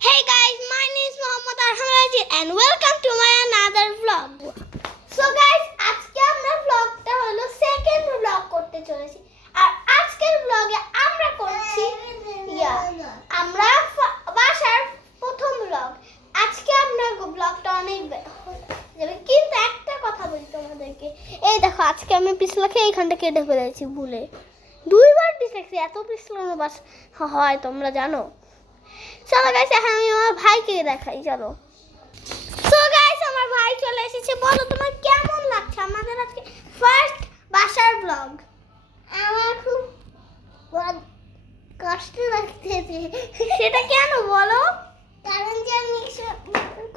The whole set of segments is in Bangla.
Hey guys, my name is Mohammad Arhamaraji and welcome to my another vlog. So guys, আজকে আমরা vlogটা হলো সেকেন্ড vlog করতে চলেছি। আর আজকের vlog-এ আমরা করছি আমরা বাসার প্রথম vlog। আজকে আমরা vlogটা অনেক যাবে, কিন্তু একটা কথা বলি তোমাদেরকে। এই দেখো, আজকে আমি পিছলাকে এইখানটা কেটে ফেলেছি ভুলে। দুইবার পিছলেছি, এত পিছলানো বাস হয় তোমরা জানো? চলো গাইস, এখন আমি আমার ভাইকে দেখাই। চলো। সো গাইস, আমার ভাই চলে এসেছে। বলো তোমার কেমন লাগছে আমাদের আজকে ফার্স্ট বাসার ব্লগ? আমার খুব কষ্ট লাগতেছে। সেটা কেন বলো? কারণ যে আমি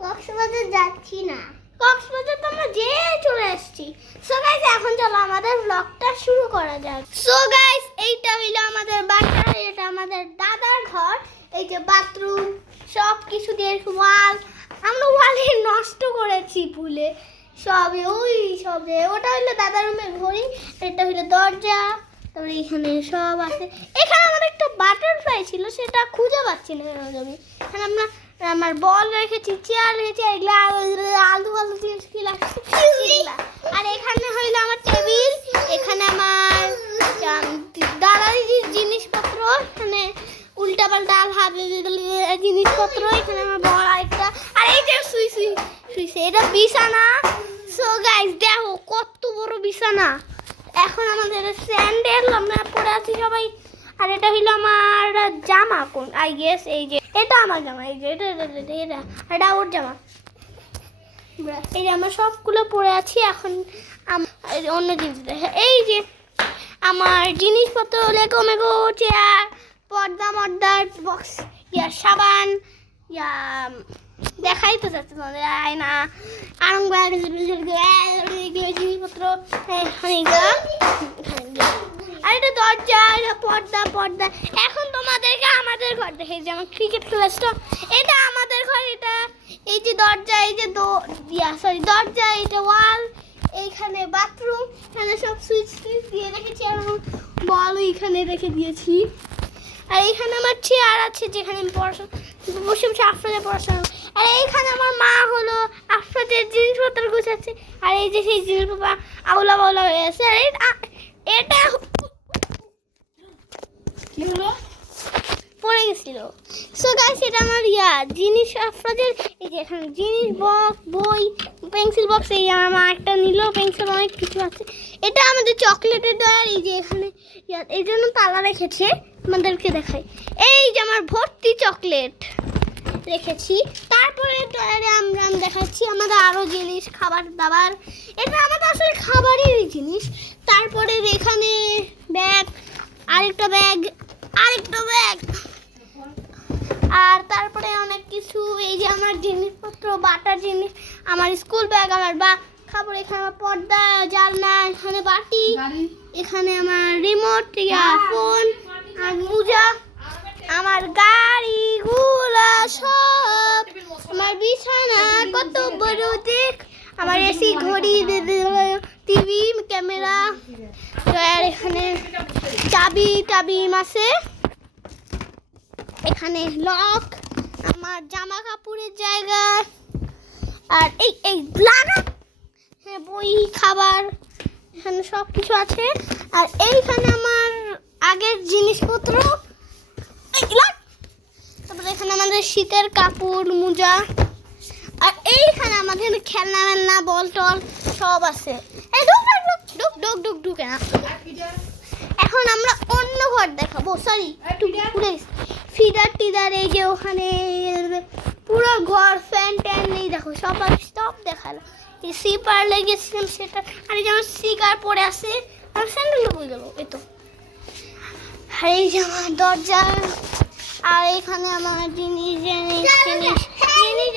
কক্সবাজার যাচ্ছি না। কক্সবাজার তো আমরা যে চলে এসেছি। সো গাইস, এখন চলো আমাদের ব্লগটা শুরু করা যাক। সো গাইস, এইটা হইলো আমাদের বাসা, এটা আমাদের দাদার ঘর। এই যে বাথরুম, সব কিছু দিয়ে ওয়াল, আমরা ওয়ালে নষ্ট করেছি ভুলে সবে। ওটা হইলো দাদার রুমের ঘড়ি, এটা হইলো দরজা। তারপরে এখানে সব আছে। এখানে আমার একটা বাটারফ্লাই ছিল, সেটা খুঁজে পাচ্ছি না আমি। এখানে আমার বল রেখেছি, চেয়ার রেখেছি, এগুলো আলু জিনিস কি লাগছে। আর এখানে হইলো আমার টেবিল, এখানে আমার দাদার জিনিসপত্র, এখানে উল্টা পাল্টা জিনিসপত্র, এখানে আমার বড় আরেকটা। আর এই যে শুইছে, এটা বিছানা। সো গাইস দেখো কত বড় বিছানা। এখন আমাদের স্যান্ডেল আমরা পরে আছি সবাই। আর এটা হইলো আমার জামা, কোন আই গেস এই যে এটা আমার জামা, এই যে এটা ওর জামা। এই যে আমরা সবগুলো পরে আছি। এখন অন্য জিনিস দেখে, এই যে আমার জিনিসপত্র, লেগো মেগো, চেয়ার, পর্দা বক্স, সাবান, দেখাই তো যাচ্ছে তোমাদের আয়না, জিনিসপত্র। আর এটা দরজা, এটা পর্দা। এখন তোমাদেরকে আমাদের ঘর দেখে, যে আমার ক্রিকেট খেলাটা, এটা আমাদের ঘর। এটা এই যে দরজা, এই যে দরজা, এটা ওয়াল, এইখানে বাথরুম, এখানে সব সুইচ দিয়ে রেখেছি। আর বল এইখানে রেখে দিয়েছি। আর এইখানে আমার চেয়ার আছে, যেখানে আমি বসে আফরাজের পড়াশোনা। আর এইখানে আমার মা হলো আফরাজের জিনিসপত্র গুছাচ্ছে। আর এই যে সেই জিনিসপত্র আউলা বাউলা হয়ে আছে। আর এটা কি হলো, পড়ে গেছিল। সো গাইস, এটা আমার জিনিস আফরাজের। এই যে এখানে জিনিস বক্স, বই, পেন্সিল বক্স। এই আমার মা একটা নিল পেন্সিল, অনেক কিছু আছে। এটা আমাদের চকলেটের ডয়ার। এই যে এখানে এই জন্য তালা রেখেছে, আমাদেরকে দেখাই। এই যে আমার ভর্তি চকলেট রেখেছি। তারপরে ডয়ারে আমরা দেখাচ্ছি আমাদের আরও জিনিস, খাবার দাবার। এটা আমাদের আসলে খাবারেরই জিনিস। তারপরে এখানে ব্যাগ, আরেকটা ব্যাগ। আর তারপরে অনেক কিছু। এই যে আমার জিনিসপত্র, বাটার জিনিস, আমার স্কুল ব্যাগ, আমার খাবার। এখানে আমার পর্দা, জানলা, এখানে বাটি, এখানে আমার রিমোট, ফোন, আর মোজা, আমার গাড়িগুলা সব, আমার বিছানা কত বড় দেখ, আমার এসি, ঘড়ি, টিভি, ক্যামেরা। আর এখানে চাবি আছে, এখানে লক, আমার জামা কাপড়ের জায়গা। আর এই লাগা, হ্যাঁ, বই, খাবার, এখানে সব কিছু আছে। আর এইখানে আমার আগের জিনিসপত্র। তারপরে এখানে আমাদের শীতের কাপড়, মোজা। আর এইখানে আমাদের খেলনা বল টল সব আছে। এই ঢুকে না। এখন আমরা অন্য ঘর দেখাবো। সরি, ফিডার টিডার। এই যে ওখানে পুরো ঘর, ফ্যান ট্যান নেই, দেখো সব দেখালো। এই সিপার লেগেছিলাম সেটা। আর এই যে আমার সিকার পরে আছে, আর স্যান্ডেলও বই দেবো। এই তো। আর এই যে আমার দরজা। আর এখানে আমার জিনিস,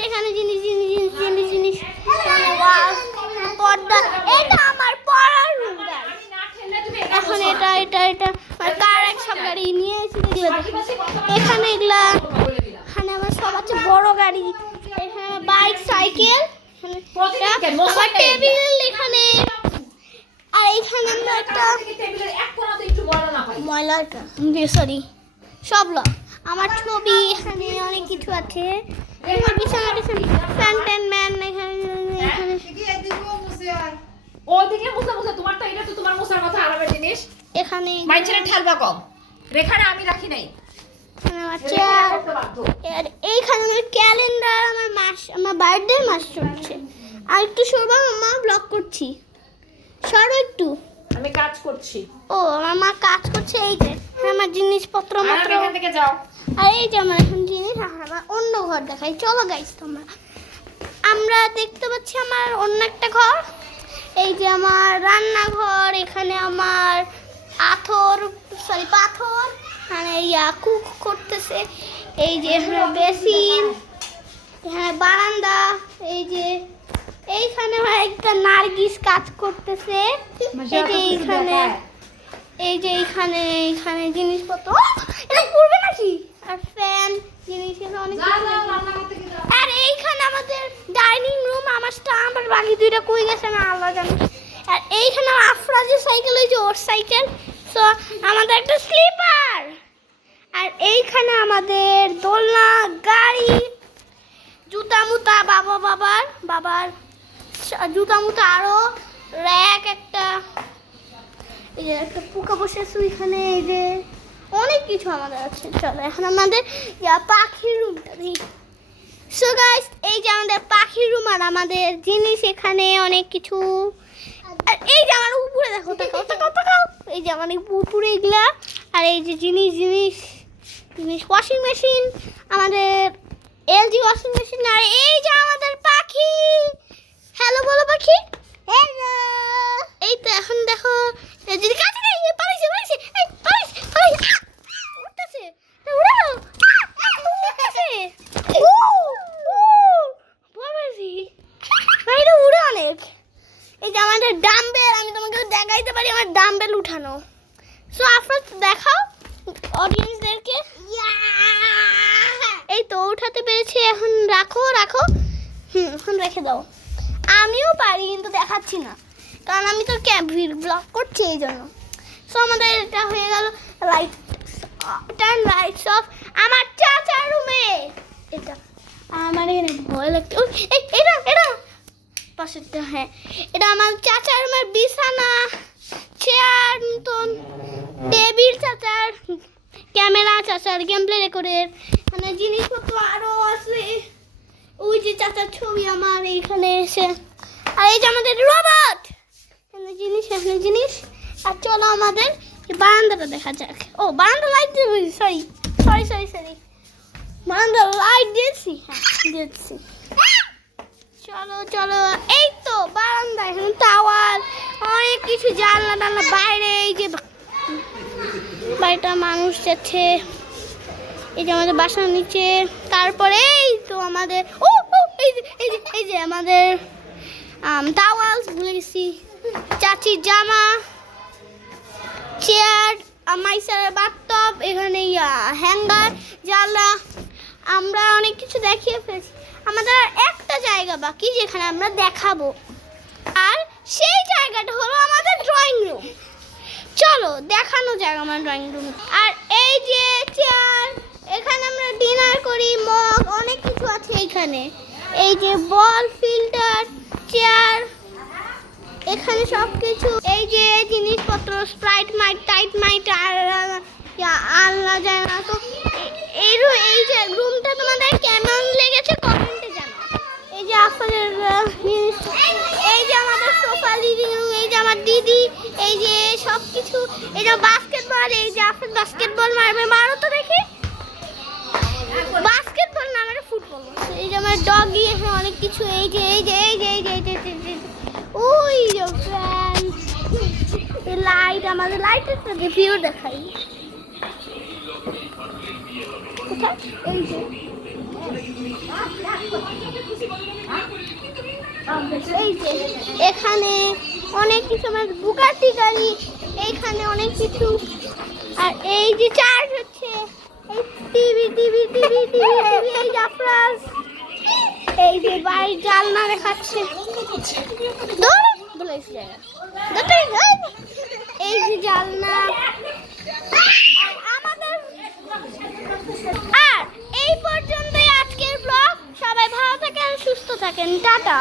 এখানে জিনিস, পর্দা। এটা আমার পড়ার রুম। এখন এটা কার এক সব গাড়ি নিয়ে এসেছি। এখানে এখানে আমার সব আছে, বড় গাড়ি। এখানে বাইক, সাইকেল, টেবিল এখানে। আর এইখানে একটা ময়লাটা, সব আমার ছবি, এখানে অনেক কিছু আছে। আমার বিছানাটা ফ্যান ট্যান ম্যান এখানে ওদিকে মুছে মুছে তোমার তো এটা তো তোমার মুছার কথা আলাদা জিনিস। এখানে মাইনছেলে ঠালবা কম রেখারে আমি রাখি নাই। আমার চেয়ার, আর এইখানে আমার ক্যালেন্ডার, আমার মাস, আমার বার্থডে মাস চলছে। আর একটু সরবা, মা ব্লগ করছি, সরো একটু। আমি কাজ করছি। ও আমার মা কাজ করছে। এই যে আমার জিনিসপত্র মাত্র, এখান থেকে যাও। আর এই যে আমার এখন জিনিস, আমার অন্য ঘর দেখাই, চলো গাইস তোমরা। আমরা দেখতে পাচ্ছি আমার অন্য একটা ঘর। এই যে আমার রান্নাঘর, এখানে আমার পাথর মানে কুক করতেছে। এই যে এখানে বেসিন, এখানে বারান্দা, এই যে এইখানে আমার একটা নার্গিস কাজ করতেছে। এই যে এইখানে জিনিসপত্র, এটা পড়বে নাকি? আর ফ্যান জিনিস অনেক। আর এইখানে আমাদের ডাইনিং রুম, আমার স্টাম্প আর বাকি দুইটা কই গেছে না আল্লাহ জানে। আর এইখানে আমার আফরাজের সাইকেল, ওই যে ওর সাইকেল। সো আমাদের একটা স্লিপার। আর এইখানে আমাদের দোলনা, গাড়ি, জুতা মুতা, বাবার জুতা মুতা, আরো র্যাক একটা, এই যে একটা পোকা বসেছে ওইখানে। এই যে অনেক কিছু আমাদের আছে। চলো এখন আমাদের পাখির রুমটা দেখি। সো গাইস, এই যে আমাদের পাখির রুম আর আমাদের জিনিস, এখানে অনেক কিছু। আর এই যে আমার উপরে দেখো, তাকাও, এই যে আমার উপরে এগুলা। আর এই যে জিনিস ওয়াশিং মেশিন, আমাদের এলজি ওয়াশিং মেশিন। আর এই যে আমাদের পাখি, হ্যালো বলো পাখি, হ্যালো। এই তো এখন দেখো, যদি কাছে যাই, পালাইছে, এই পালাইছে, উঠতেছে, উড়াও, উঠতেছে, বাবাজি ভাইরা উড়ে অনেক। এই যে আমাদের ডাম্বেল, আমি তোমাকে দেখাইতে পারি আমার ডাম্বেল উঠানো। সো আফরাজ দেখাও অডিয়েন্সদেরকে। এই তো উঠাতে পেরেছি, এখন রাখো। এখন রেখে দাও। আমিও পারি কিন্তু দেখাচ্ছি না, কারণ আমি তো ব্লগ করছি এই জন্য। সো আমাদের এটা হয়ে গেল লাইটস অফ আমার চাচার রুমে। এটা আমার এখানে ভয় লাগছে। এটা পাশেরটা, হ্যাঁ এটা আমার চাচার রুমের বিছানা, চেয়ার, নতুন টেবিল, চাচার ক্যামেরা, চাচার গেম প্লে রেকর্ডের মানে জিনিসপত্র আরও আছে। ওই যে চাচার ছবি আমার এইখানে এসে। আর এই যে আমাদের রোবট, এখানে জিনিস। আর চলো আমাদের বারান্দাটা দেখা যাক। ও বারান্দা লাইট দেবে, সরি বারান্দা লাইট দিয়েছি, চলো। এই তো বারান্দা, এখানে টাওয়ার, অনেক কিছু, জানলা বাইরে। এই যে বাড়িটা মানুষ যাচ্ছে। এই যে আমাদের বাসার নিচে। তারপরে এই তো আমাদের এই যে আমাদের টাওয়ালস, ভুলে গেছি, চাচির জামা, চেয়ার, মাইসারের বাথটব, এখানে হ্যাঙ্গার, জানলা। আমরা অনেক কিছু দেখিয়ে ফেলেছি। আমাদের আর একটা জায়গা বাকি যেখানে আমরা দেখাবো, আর সেই জায়গাটা হলো আমাদের ড্রয়িং রুম। চলো দেখানো যাক আমার ড্রয়িং রুম। আর এই যে চেয়ার, এখানে আমরা ডিনার করি, মগ, অনেক কিছু আছে এখানে। এই যে বল, ফিল্টার, চেয়ার, এখানে সব কিছু। এই যে জিনিসপত্র, স্প্রাইট টাইট মাইট, আর আল্লাহ যায় না। তো এই যে রুমটা তোমাদের কেমন লেগেছে কমেন্টে জানাও। এই যে আপনাদের এই যে আমাদের সোফা, লিভিং রুম, এই যে আমার দিদি, এই যে সব কিছু। এই যে বাস্কেটবল, এই যে আপনার বাস্কেটবল মারবে, মারো তো দেখি। বাস্কেটবল না, মানে ফুটবল। এই যে আমার ডগি, এখানে অনেক কিছু। এই যে ওই যে ফ্যান, লাইট, আমাদের লাইটের তো ভিউ দেখাই। এই যে এখানে অনেক কিছু, আমার বুগাটি গাড়ি, এইখানে অনেক কিছু। আর এই যে চার্জ হচ্ছে, এই টিভি, এই যে আফরাজ, এই যে বাড়ির জানলা দেখাচ্ছে। এই যে জানলা। আমাদের আর এই পর্যন্তই আজকের ব্লগ। সবাই ভালো থাকেন, সুস্থ থাকেন, টাটা।